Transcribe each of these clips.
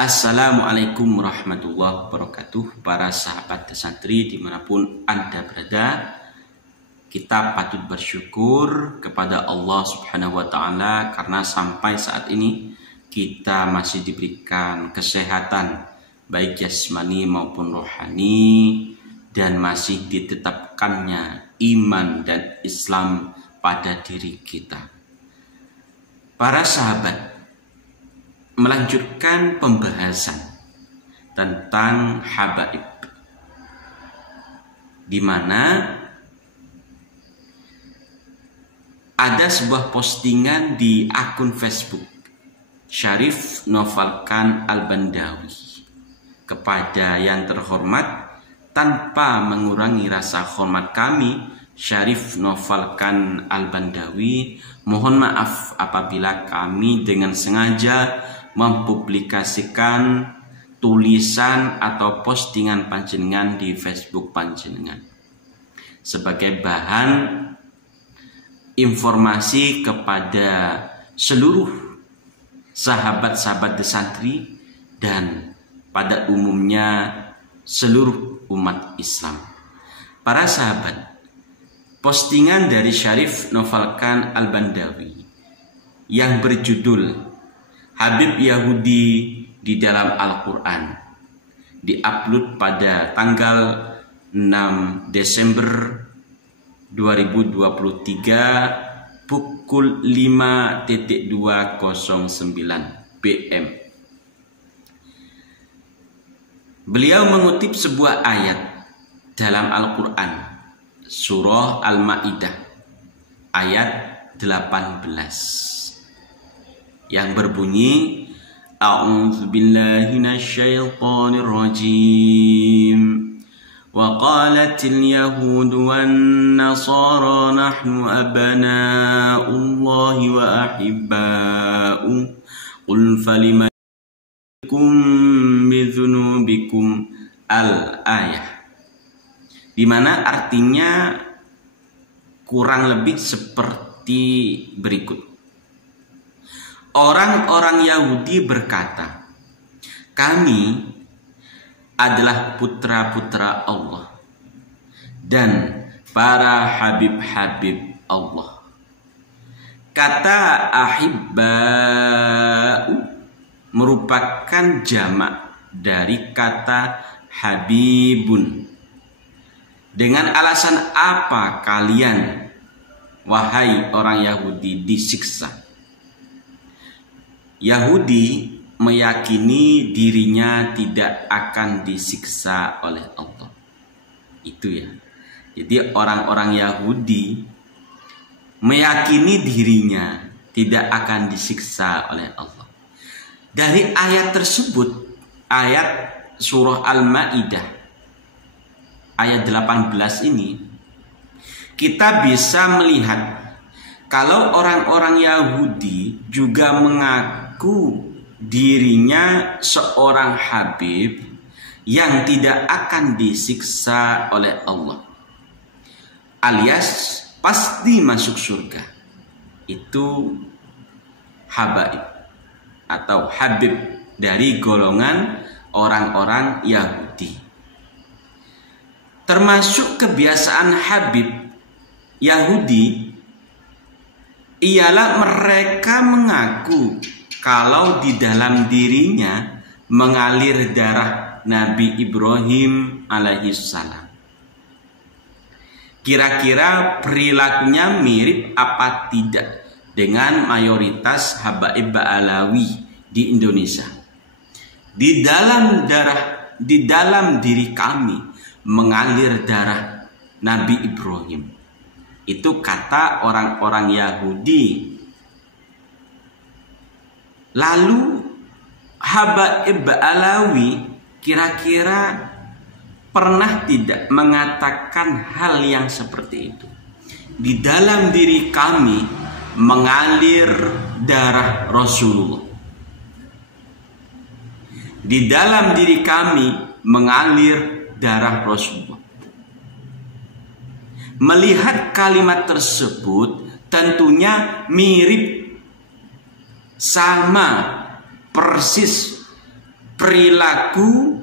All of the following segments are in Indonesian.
Assalamualaikum warahmatullahi wabarakatuh. Para sahabat santri dimanapun Anda berada, kita patut bersyukur kepada Allah Subhanahu wa Ta'ala karena sampai saat ini kita masih diberikan kesehatan baik jasmani maupun rohani, dan masih ditetapkannya iman dan Islam pada diri kita. Para sahabat, melanjutkan pembahasan tentang habaib, di mana ada sebuah postingan di akun Facebook Syarif Novalkan Al-Bandawi. Kepada yang terhormat, tanpa mengurangi rasa hormat kami, Syarif Novalkan Al-Bandawi, mohon maaf apabila kami dengan sengaja mempublikasikan tulisan atau postingan panjenengan di Facebook panjenengan sebagai bahan informasi kepada seluruh sahabat-sahabat santri dan pada umumnya seluruh umat Islam. Para sahabat, postingan dari Syarif Novalkan Al-Bandawi yang berjudul Habib Yahudi di dalam Al-Quran diupload pada tanggal 6 Desember 2023 pukul 5.209 PM. Beliau mengutip sebuah ayat dalam Al-Quran, surah Al-Ma'idah ayat 18 yang berbunyi, A'udzu billahi minasyaitonir rajim. Wa qalatil yahud wan nasara nahnu abna'ullahi wa ahibba'u qul falima kum bidzunubikum al-ayah. Di mana artinya kurang lebih seperti berikut. Orang-orang Yahudi berkata, kami adalah putra-putra Allah dan para habib-habib Allah. Kata ahibba'u merupakan jamak dari kata habibun. Dengan alasan apa kalian, wahai orang Yahudi, disiksa? Yahudi meyakini dirinya tidak akan disiksa oleh Allah. Itu ya. Jadi orang-orang Yahudi meyakini dirinya tidak akan disiksa oleh Allah. Dari ayat tersebut, ayat surah Al-Ma'idah ayat 18 ini, kita bisa melihat kalau orang-orang Yahudi juga mengaku dirinya seorang habib yang tidak akan disiksa oleh Allah, alias pasti masuk surga. Itu habaib atau habib dari golongan orang-orang Yahudi. Termasuk kebiasaan habib Yahudi ialah mereka mengaku kalau di dalam dirinya mengalir darah Nabi Ibrahim alaihissalam. Kira-kira perilakunya mirip apa tidak dengan mayoritas habaib Ba'alawi di Indonesia? Di dalam diri kami mengalir darah Nabi Ibrahim. Itu kata orang-orang Yahudi. Lalu habaib Ba'alawi kira-kira pernah tidak mengatakan hal yang seperti itu? Di dalam diri kami mengalir darah Rasulullah. Di dalam diri kami mengalir darah Rasulullah. Melihat kalimat tersebut tentunya mirip, sama persis perilaku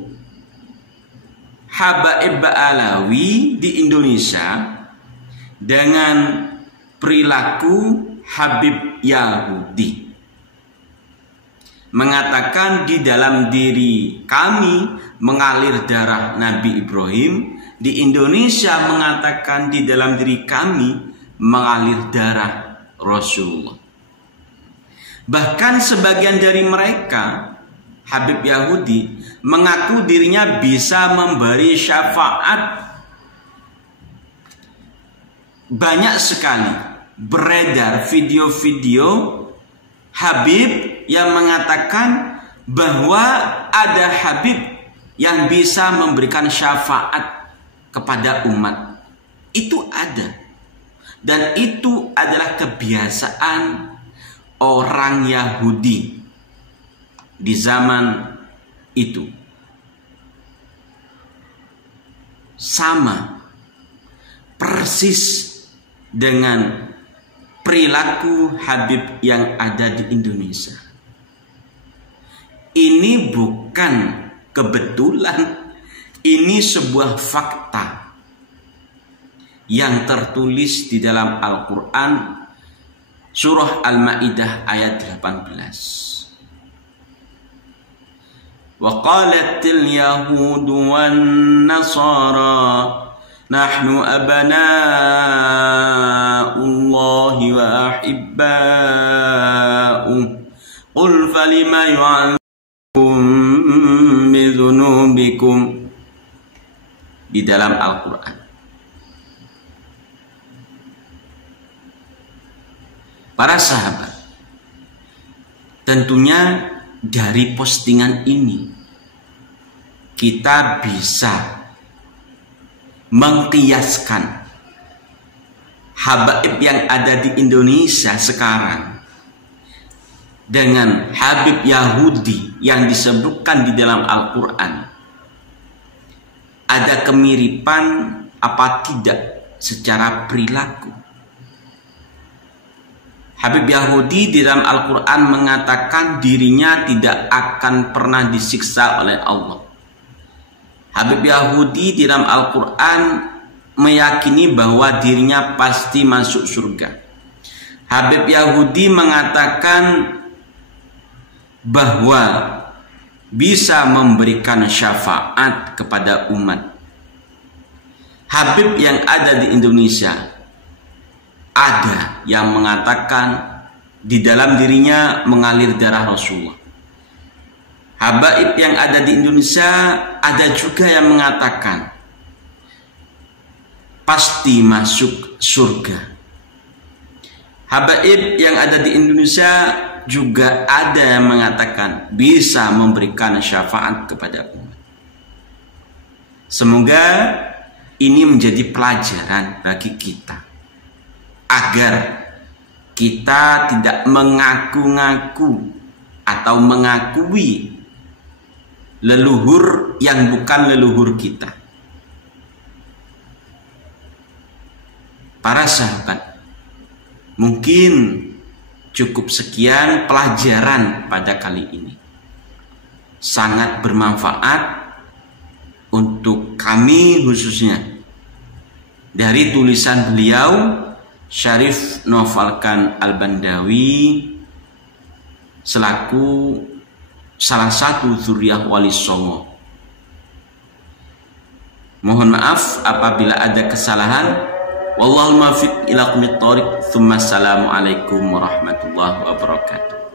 Habaib Ba'alawi di Indonesia dengan perilaku Habib Yahudi. Mengatakan di dalam diri kami mengalir darah Nabi Ibrahim, di Indonesia mengatakan di dalam diri kami mengalir darah Rasulullah. Bahkan sebagian dari mereka, Habib Yahudi, mengaku dirinya bisa memberi syafaat. Banyak sekali beredar video-video Habib yang mengatakan bahwa ada Habib yang bisa memberikan syafaat kepada umat. Itu ada. Dan itu adalah kebiasaan orang Yahudi di zaman itu. Sama persis dengan perilaku Habib yang ada di Indonesia. Ini bukan kebetulan, ini sebuah fakta yang tertulis di dalam Al-Quran surah Al-Ma'idah ayat 18. Wa qalatil yahudu wan nasara nahnu abna'ullahi wa ahibba'uh qul falima yu'allikum bidzunubikum. Di dalam Al-Quran. Para sahabat, tentunya dari postingan ini kita bisa mengkiaskan Habaib yang ada di Indonesia sekarang dengan Habib Yahudi yang disebutkan di dalam Al-Quran. Ada kemiripan apa tidak secara perilaku? Habib Yahudi di dalam Al-Quran mengatakan dirinya tidak akan pernah disiksa oleh Allah. Habib Yahudi di dalam Al-Quran meyakini bahwa dirinya pasti masuk surga. Habib Yahudi mengatakan bahwa bisa memberikan syafaat kepada umat. Habib yang ada di Indonesia, ada yang mengatakan di dalam dirinya mengalir darah Rasulullah. Habaib yang ada di Indonesia ada juga yang mengatakan pasti masuk surga. Habaib yang ada di Indonesia juga ada yang mengatakan bisa memberikan syafaat kepada umat. Semoga ini menjadi pelajaran bagi kita, agar kita tidak mengaku-ngaku atau mengakui leluhur yang bukan leluhur kita. Para sahabat, mungkin cukup sekian pelajaran pada kali ini. Sangat bermanfaat untuk kami khususnya. Dari tulisan beliau Syarif Nofalkan Al-Bandawi selaku salah satu dzurriyyah Wali Songo. Mohon maaf apabila ada kesalahan. Wallahul muwaffiq ila aqwamit thoriq. Assalamualaikum warahmatullahi wabarakatuh.